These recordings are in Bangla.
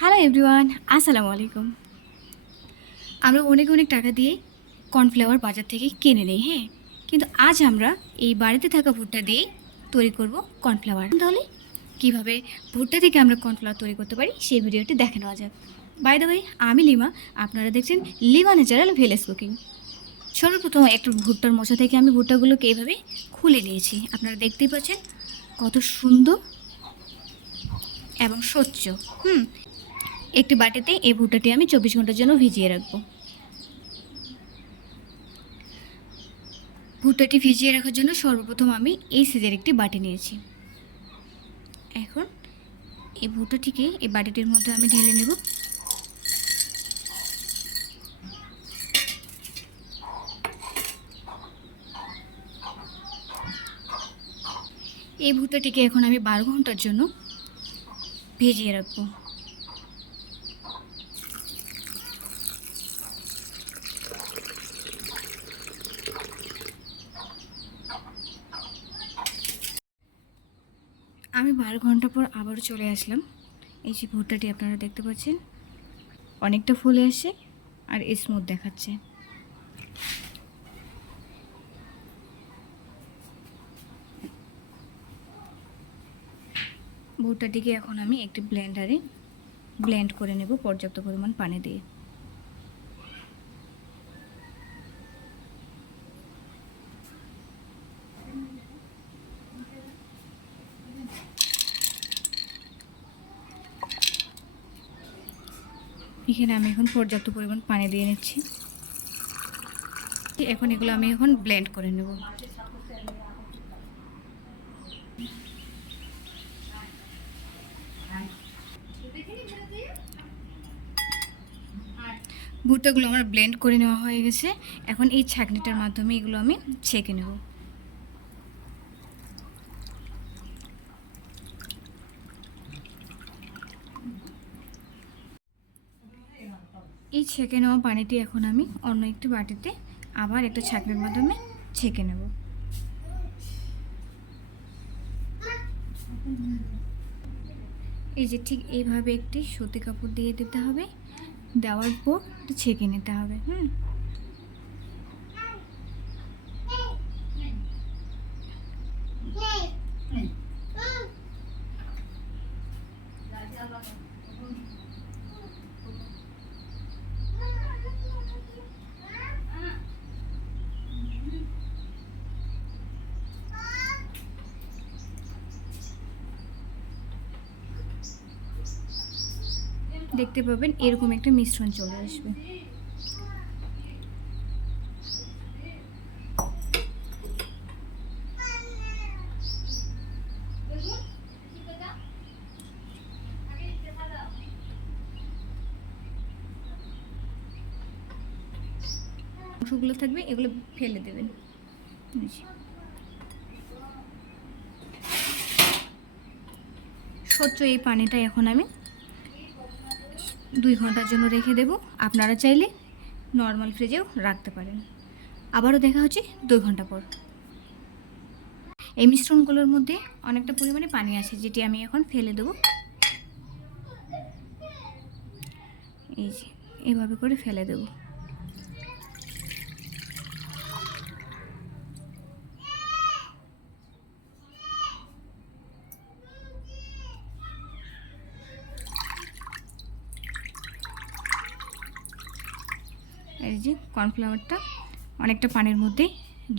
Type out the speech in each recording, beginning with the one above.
হ্যালো এভরিওয়ান, আসসালামু আলাইকুম। আমরা অনেক অনেক টাকা দিয়ে কর্নফ্লাওয়ার বাজার থেকে কিনে নিই, হ্যাঁ, কিন্তু আজ আমরা এই বাড়িতে থাকা ভুট্টা দিয়ে তৈরি করব কর্নফ্লাওয়ার। তাহলে কীভাবে ভুট্টা থেকে আমরা কর্নফ্লাওয়ার তৈরি করতে পারি সেই ভিডিওটি দেখে নেওয়া যাক। বাই দ্য ওয়ে, আমি লিমা, আপনারা দেখছেন লিমা ন্যাচারাল ভিলেজ কুকিং। সর্বপ্রথম একটু ভুট্টার মোচা থেকে আমি ভুট্টাগুলোকে এইভাবে খুলে নিয়েছি। আপনারা দেখতেই পাচ্ছেন কত সুন্দর এবং স্বচ্ছ। একটি বাটিতে এই ভুট্টাটি আমি 24 ঘন্টার জন্য ভিজিয়ে রাখবো। ভুট্টাটি ভিজিয়ে রাখার জন্য সর্বপ্রথম আমি এই সাইজের একটি বাটি নিয়েছি। এখন এই ভুট্টাটিকে এই বাটিটির মধ্যে আমি ঢেলে নেব। এই ভুট্টাটিকে এখন আমি 12 ঘন্টার জন্য ভিজিয়ে রাখবো। আমি 12 ঘন্টা পর আবারও চলে আসলাম। এই যে ভুট্টাটি আপনারা দেখতে পাচ্ছেন অনেকটা ফুলে আসে আর স্মুথ দেখাচ্ছে। ভুট্টাটিকে এখন আমি একটি ব্লেন্ডারে ব্লেন্ড করে নেব পর্যাপ্ত পরিমাণ পানি দিয়ে। এখানে আমি এখন পর্যাপ্ত পরিমাণ পানি দিয়ে নিচ্ছি। এখন এগুলো আমি এখন ব্লেন্ড করে নেব। ভুট্টাগুলো আমার ব্লেন্ড করে নেওয়া হয়ে গেছে। এখন এই ছাঁকনিটার মাধ্যমে এগুলো আমি ছেঁকে নেব। এই ছেঁকে নেওয়া পানিটি এখন আমি অন্য একটি বাটিতে আবার একটা ছাঁকনির মাধ্যমে ছেঁকে নেব। এই যে ঠিক এইভাবে একটি সুতি কাপড় দিয়ে দিতে হবে, দেওয়ার পর ছেঁকে নিতে হবে। দেখতে পাবেন এরকম একটা মিশ্রণ চলে আসবে। অংশগুলো থাকবে এগুলো ফেলে দেবেন। স্বচ্ছ এই পানিটা এখন আমি 2 ঘন্টার জন্য রেখে দেব। আপনারা চাইলে নর্মাল ফ্রিজেও রাখতে পারেন। আবারও দেখা হচ্ছে 2 ঘন্টা পর। এই মিশ্রণগুলোর মধ্যে অনেকটা পরিমাণে পানি আছে, যেটি আমি এখন ফেলে দেব। এই যে এইভাবে করে ফেলে দেব। এই যে কর্নফ্লাওয়ারটা অনেকটা পানির মধ্যে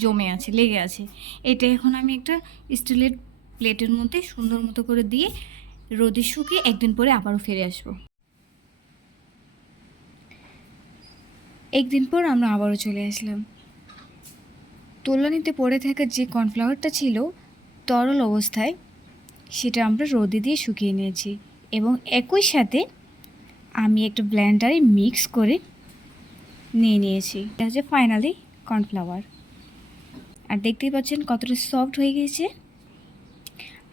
জমে আছে, লেগে আছে। এটা এখন আমি একটা স্টিলের প্লেটের মধ্যে সুন্দর মতো করে দিয়ে রোদে শুকিয়ে একদিন পরে আবারও ফিরে আসব। একদিন পর আমরা আবারও চলে আসলাম। তোলানিতে পড়ে থাকা যে কর্নফ্লাওয়ারটা ছিল তরল অবস্থায়, সেটা আমরা রোদে দিয়ে শুকিয়ে নিয়েছি এবং একই সাথে আমি একটা ব্লেন্ডারে মিক্স করে নিয়ে নিয়েছি। এটা হচ্ছে ফাইনালি কর্নফ্লাওয়ার। আর দেখতেই পাচ্ছেন কতটা সফট হয়ে গেছে।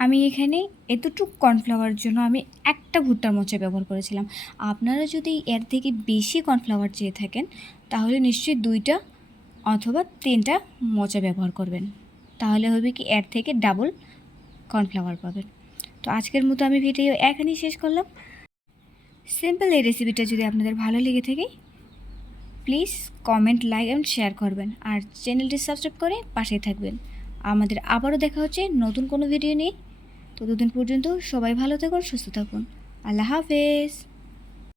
আমি এখানে এতটুকু কর্নফ্লাওয়ার জন্য আমি একটা ভুট্টার মোচা ব্যবহার করেছিলাম। আপনারা যদি এর থেকে বেশি কর্নফ্লাওয়ার চেয়ে থাকেন তাহলে নিশ্চয়ই 2টা অথবা 3টা মোচা ব্যবহার করবেন, তাহলে হবে কি এর থেকে ডাবল কর্নফ্লাওয়ার পাবেন। তো আজকের মতো আমি ভিডিও এখানেই শেষ করলাম। সিম্পল এই রেসিপিটা যদি আপনাদের ভালো লেগে থাকে please comment, like and share করবেন, আর চ্যানেলটি সাবস্ক্রাইব করে পাশেই থাকবেন। আমাদের আবারও দেখা হচ্ছে নতুন কোনো ভিডিও নিয়ে। ততদিন পর্যন্ত সবাই ভালো থাকুন, সুস্থ থাকুন। আল্লাহ হাফেজ।